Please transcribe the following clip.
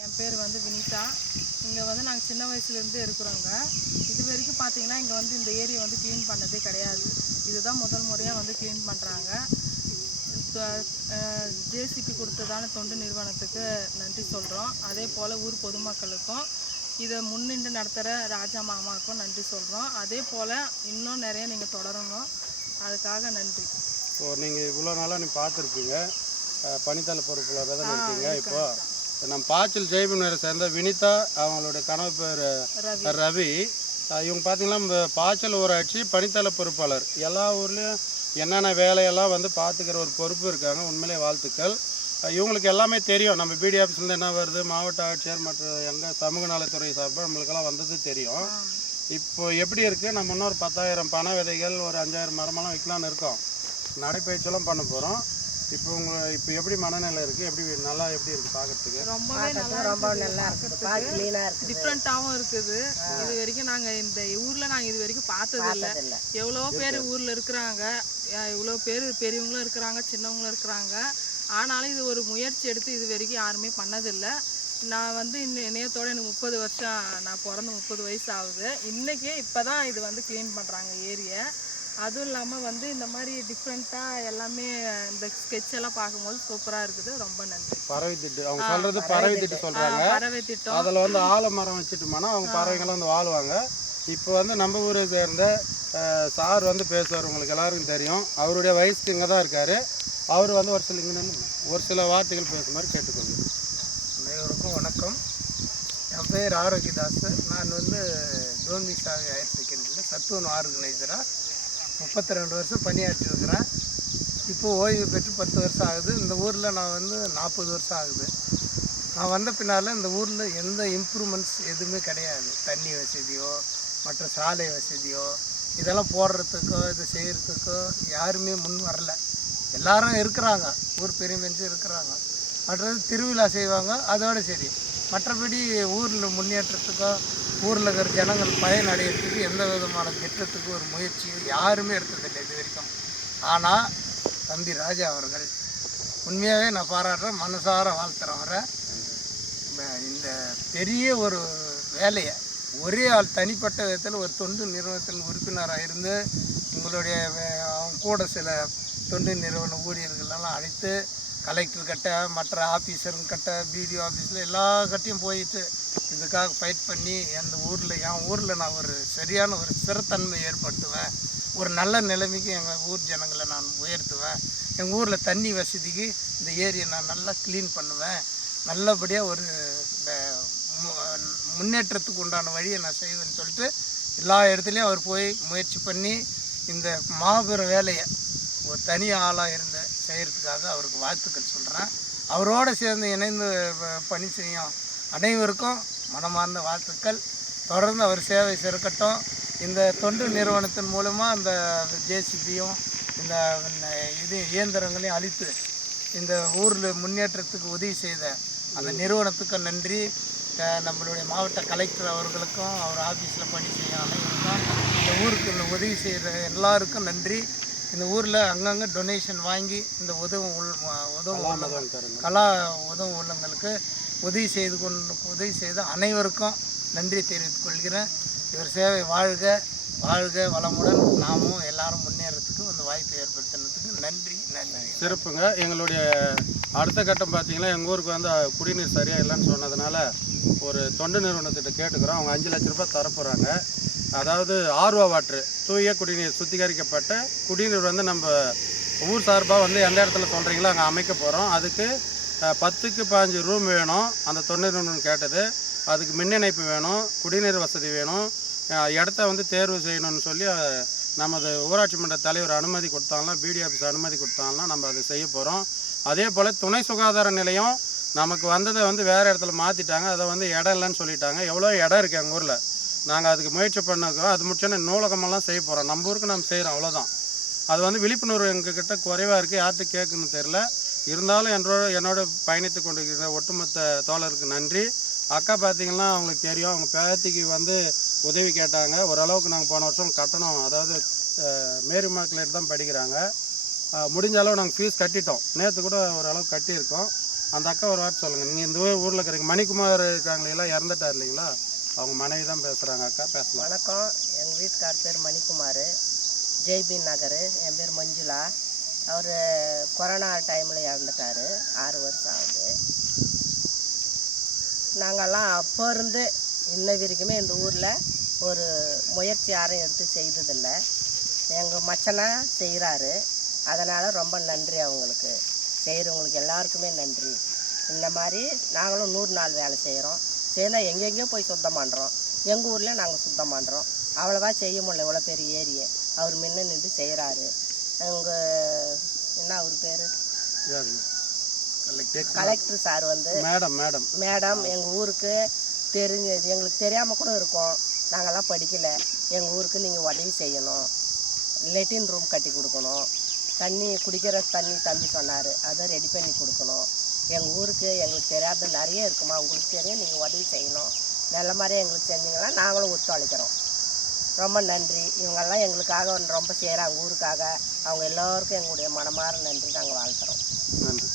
என் பேர் வந்து வினிதா. இங்கே வந்து நாங்கள் சின்ன வயசுலேருந்து இருக்கிறோங்க. இது வரைக்கும் பார்த்தீங்கன்னா இங்கே வந்து இந்த ஏரியை வந்து க்ளீன் பண்ணதே கிடையாது. இதுதான் முதல் முறையாக வந்து க்ளீன் பண்ணுறாங்க. ஜேசிபி கொடுத்ததான தொண்டு நிறுவனத்துக்கு நன்றி சொல்கிறோம். அதே போல் ஊர் பொதுமக்களுக்கும் இதை முன்னின்று நடத்துகிற ராஜா மாமாவுக்கும் நன்றி சொல்கிறோம். அதே போல் இன்னும் நிறைய நீங்கள் தொடரணும், அதுக்காக நன்றி. ஸோ நீங்கள் இவ்வளோ நாளாக நீங்கள் பார்த்துருப்பீங்க, பணித்தள பொறுப்பில் தான் இருக்கீங்க. இப்போது நம்ம பாய்ச்சல் ஜெய்புநகரை சேர்ந்த வினிதா, அவங்களுடைய கனவு பேர் ரவி. இவங்க பார்த்தீங்கன்னா நம்ம பாய்ச்சல் ஊராட்சி பணித்தள பொறுப்பாளர். எல்லா ஊர்லேயும் என்னென்ன வேலையெல்லாம் வந்து பார்த்துக்கிற ஒரு பொறுப்பு இருக்காங்க. உண்மையிலே வாழ்த்துக்கள். இவங்களுக்கு எல்லாமே தெரியும், நம்ம பிடி ஆஃபீஸ்லேருந்து என்ன வருது, மாவட்ட ஆட்சியர் மற்றும் எங்கள் சமூக நலத்துறை சார்பாக நம்மளுக்கெல்லாம் வந்தது தெரியும். இப்போ எப்படி இருக்குது, நம்ம இன்னொரு 10,000 பனை விதைகள், ஒரு 5,000 மரமெல்லாம் வைக்கலான்னு இருக்கோம். நடைப்பயிற்சியெல்லாம் பண்ண போகிறோம். இப்போ இப்போ எப்படி மனநிலை இருக்குது, எப்படி எப்படி இருக்குது பார்க்குறதுக்கு? ரொம்ப நல்லா இருக்குது, டிஃப்ரெண்ட்டாகவும் இருக்குது. இது வரைக்கும் நாங்கள் இந்த ஊரில் இது வரைக்கும் பார்த்ததில்லை. எவ்வளோ பேர் ஊரில் இருக்கிறாங்க, எவ்வளோ பேர் பெரியவங்களும் இருக்கிறாங்க, சின்னவங்களும் இருக்கிறாங்க. ஆனாலும் இது ஒரு முயற்சி எடுத்து இது வரைக்கும் யாருமே பண்ணதில்லை. நான் வந்து இணையத்தோடு எனக்கு 30 வருஷம், நான் பிறந்து 30 வயசு ஆகுது. இன்றைக்கே இப்போ தான் இது வந்து க்ளீன் பண்ணுறாங்க ஏரியை. அதுவும் இல்லாமல் வந்து இந்த மாதிரி டிஃப்ரெண்ட்டாக எல்லாமே இந்த ஸ்கெட்ச் எல்லாம் பார்க்கும்போது சூப்பராக இருக்குது. ரொம்ப நன்றி. பறவை திட்டு அவங்க சொல்கிறது, பறவை திட்டு சொல்கிறாங்க. பறவை திட்டம் அதில் வந்து ஆலமரம் வச்சுட்டோம்னா அவங்க பறவைங்களாம் வந்து வாழுவாங்க. இப்போ வந்து நம்ம ஊரை சேர்ந்த சார் வந்து பேசுவார், உங்களுக்கு எல்லாருக்கும் தெரியும். அவருடைய வயசுக்கு இங்கே தான் இருக்கார். அவர் வந்து ஒரு சில வார்த்தைகள் பேசுமாறு கேட்டுக்கொள்கிறேன். அனைவருக்கும் வணக்கம். என் பேர் ஆரோக்கியதாஸ். நான் வந்து டோன்மிசாவி ஹையர் செகண்டரியில் சத்துவன் ஆர்கனைசராக 32 வருஷம் பணியாற்றிருக்கிறேன். இப்போது ஓய்வு பெற்று 10 வருஷம் ஆகுது. இந்த ஊரில் நான் வந்து 40 வருஷம் ஆகுது. நான் வந்த பின்னால் இந்த ஊரில் எந்த இம்ப்ரூவ்மெண்ட்ஸ் எதுவுமே கிடையாது. தண்ணி வசதியோ மற்ற சாலை வசதியோ இதெல்லாம் போடுறதுக்கோ இது செய்கிறதுக்கோ யாருமே முன் வரல. எல்லாரும் இருக்கிறாங்க, ஊர் பெரிய மனுஷன் இருக்கிறாங்க. மற்றது திருவிழா செய்வாங்க, அதோடு சரி. மற்றபடி ஊரில் முன்னேற்றத்துக்கோ ஊரில் இருக்கிற ஜனங்கள் பயனடைகிறதுக்கு எந்த விதமான திட்டத்துக்கு ஒரு முயற்சியோ யாருமே எடுத்ததில்லை இது வரைக்கும். ஆனால் தம்பி ராஜா அவர்கள் உண்மையாகவே நான் பாராட்டுறேன், மனசார வாழ்த்துறேன். அவரை இந்த பெரிய ஒரு வேலையை ஒரே ஆள் தனிப்பட்ட விதத்தில் ஒரு தொண்டு நிறுவனத்தின் உறுப்பினராக இருந்து உங்களுடைய அவங்க கூட சில தொண்டு நிறுவன ஊழியர்களெல்லாம் அழைத்து கலெக்டர்கிட்ட மற்ற ஆஃபீஸருங்கிட்ட பிடிஓ ஆஃபீஸில் எல்லா கட்டையும் போயிட்டு இதுக்காக ஃபைட் பண்ணி அந்த ஊரில் என் ஊரில் நான் ஒரு சரியான ஒரு ஸ்திரத்தன்மை ஏற்படுத்துவேன், ஒரு நல்ல நிலைமைக்கு எங்கள் ஊர் ஜனங்களை நான் உயர்த்துவேன், எங்கள் ஊரில் தண்ணி வசதிக்கு இந்த ஏரியை நான் நல்லா க்ளீன் பண்ணுவேன், நல்லபடியாக ஒரு முன்னேற்றத்துக்கு உண்டான வழியை நான் செய்வேன்னு சொல்லிட்டு எல்லா இடத்துலையும் அவர் போய் முயற்சி பண்ணி இந்த மாபெரும் வேலையை ஒரு தனி ஆளாக இருந்த செய்கிறதுக்காக அவருக்கு வாழ்த்துக்கள் சொல்கிறேன். அவரோடு சேர்ந்து இணைந்து பணி செய்யும் அனைவருக்கும் மனமார்ந்த வாழ்த்துக்கள். தொடர்ந்து அவர் சேவை சிறக்கட்டும். இந்த தொண்டு நிறுவனத்தின் மூலமாக இந்த ஜேசிபியும் இந்த இயந்திரங்களையும் அளித்து இந்த ஊரில் முன்னேற்றத்துக்கு உதவி செய்த அந்த நிறுவனத்துக்கு நன்றி. நம்மளுடைய மாவட்ட கலெக்டர் அவர்களுக்கும் அவர் ஆஃபீஸில் பணி செய்யும் அனைவருக்கும் இந்த ஊருக்கு இந்த உதவி செய்கிற எல்லாருக்கும் நன்றி. இந்த ஊரில் அங்கங்கே டொனேஷன் வாங்கி இந்த உதவும் கலா உதவும் உள்ளங்களுக்கு உதவி செய்த அனைவருக்கும் நன்றி தெரிவித்துக் கொள்கிறேன். இவர் சேவை வாழ்க வாழ்க வளமுடன் நாமும் எல்லாரும் முன்னேறதுக்கு அந்த வாய்ப்பை ஏற்படுத்தினதுக்கு நன்றி. சிறப்புங்க. எங்களுடைய அடுத்த கட்டம் பார்த்தீங்கன்னா எங்கள் ஊருக்கு வந்து குடிநீர் சரியாக இல்லைன்னு சொன்னதுனால ஒரு தொண்டு நிறுவனத்திட்ட கேட்டுக்கிறோம். அவங்க 5 லட்ச ரூபாய் தரப்போகிறாங்க. அதாவது ஆர்வா வாட்ரு, தூய குடிநீர், சுத்திகரிக்கப்பட்ட குடிநீர் வந்து நம்ம ஊர் சார்பாக வந்து எந்த இடத்துல சொல்கிறீங்களோ அங்கே அமைக்க போகிறோம். அதுக்கு 10க்கு 15 ரூம் வேணும். அந்த தொண்டு நிறுவனம் கேட்டது. அதுக்கு மின் இணைப்பு வேணும், குடிநீர் வசதி வேணும், இடத்த வந்து தேர்வு செய்யணும்னு சொல்லி நமது ஊராட்சி மன்ற தலைவர் அனுமதி கொடுத்தாங்கன்னா, பிடி ஆஃபீஸ் அனுமதி கொடுத்தாங்கன்னா நம்ம அதை செய்ய போகிறோம். அதே போல் துணை சுகாதார நிலையம் நமக்கு வந்ததை வந்து வேறு இடத்துல மாற்றிட்டாங்க. அதை வந்து இடம் இல்லைன்னு சொல்லிட்டாங்க. எவ்வளோ இடம் இருக்குது எங்கள் ஊரில், நாங்கள் அதுக்கு முயற்சி பண்ணிருக்கோம். அது முடிச்சோன்னா நூலகமெல்லாம் செய்ய போகிறோம். நம்ம ஊருக்கு நம்ம செய்கிறோம், அவ்வளோதான். அது வந்து விழிப்புணர்வு எங்ககிட்ட குறைவாக இருக்குது, யார்கிட்ட கேட்குன்னு தெரில. இருந்தாலும் என்னோட பயணித்து கொண்டிருக்கிற ஒட்டுமொத்த தோழருக்கு நன்றி. அக்கா பார்த்திங்கன்னா அவங்களுக்கு தெரியும், அவங்க பேத்திக்கு வந்து உதவி கேட்டாங்க. ஓரளவுக்கு நாங்கள் போன வருஷம் கட்டணம், அதாவது மேரி மார்க்லேட் தான் படிக்கிறாங்க. முடிஞ்ச அளவு நாங்கள் ஃபீஸ் கட்டிட்டோம். நேற்று கூட ஓரளவு கட்டியிருக்கோம். அந்த அக்கா ஒரு வார்த்தை சொல்லுங்கள். நீங்கள் இந்த ஊரில் இருக்கிறீங்க, மணிக்குமார் இருக்காங்களா, இறந்துட்டார் இல்லைங்களா, அவங்க மனைவி தான் பேசுகிறாங்க. அக்கா பேசலாம். வணக்கம். எங்கள் வீட்டுக்கார் பேர் மணிக்குமார், ஜெய்பி நகர். என் பேர் மஞ்சுளா. அவர் கொரோனா டைமில் இறந்துட்டார். 6 வருஷம் ஆகுது. நாங்கள்லாம் அப்போ இருந்து இன்ன வரைக்குமே இந்த ஊரில் ஒரு முயற்சி யாரும் எடுத்து செய்ததில்லை. எங்கள் மச்சனா செய்கிறாரு. அதனால் ரொம்ப நன்றி அவங்களுக்கு. செய்கிறவங்களுக்கு எல்லாருக்குமே நன்றி. இந்த மாதிரி நாங்களும் 100 நாள் வேலை செய்கிறோம். செய்தால் எங்கெங்கேயோ போய் சுத்தம் பண்ணுறோம். எங்கள் ஊரில் நாங்கள் சுத்தம் பண்ணுறோம். அவ்வளோவா செய்ய முடியல, இவ்வளோ பெரிய ஏரியை அவர் முன்ன நின்று செய்கிறாரு. எங்கள் என்ன அவர் பேர் கலெக்டர் சார் வந்து மேடம் எங்கள் ஊருக்கு தெரிஞ்சது, எங்களுக்கு தெரியாமல் கூட இருக்கும். நாங்கள்லாம் படிக்கலை. எங்கள் ஊருக்கு நீங்கள் உதவி செய்யணும், லெட்டின் ரூம் கட்டி கொடுக்கணும், தண்ணி குடிக்கிற தண்ணி தம்பி சொன்னார், அதை ரெடி பண்ணி கொடுக்கணும். எங்கள் ஊருக்கு எங்களுக்கு தெரியாத நிறைய இருக்குமா, உங்களுக்கு தெரியும், நீங்கள் உதவி செய்யணும். நல்ல மாதிரியே எங்களுக்கு செஞ்சீங்கன்னா நாங்களும் ஒத்துழைக்கிறோம். ரொம்ப நன்றி. இவங்கெல்லாம் எங்களுக்காக ரொம்ப செய்கிறாங்க ஊருக்காக. அவங்க எல்லோருக்கும் எங்களுடைய மனமார நன்றி நாங்கள் வாழ்த்துறோம். நன்றி.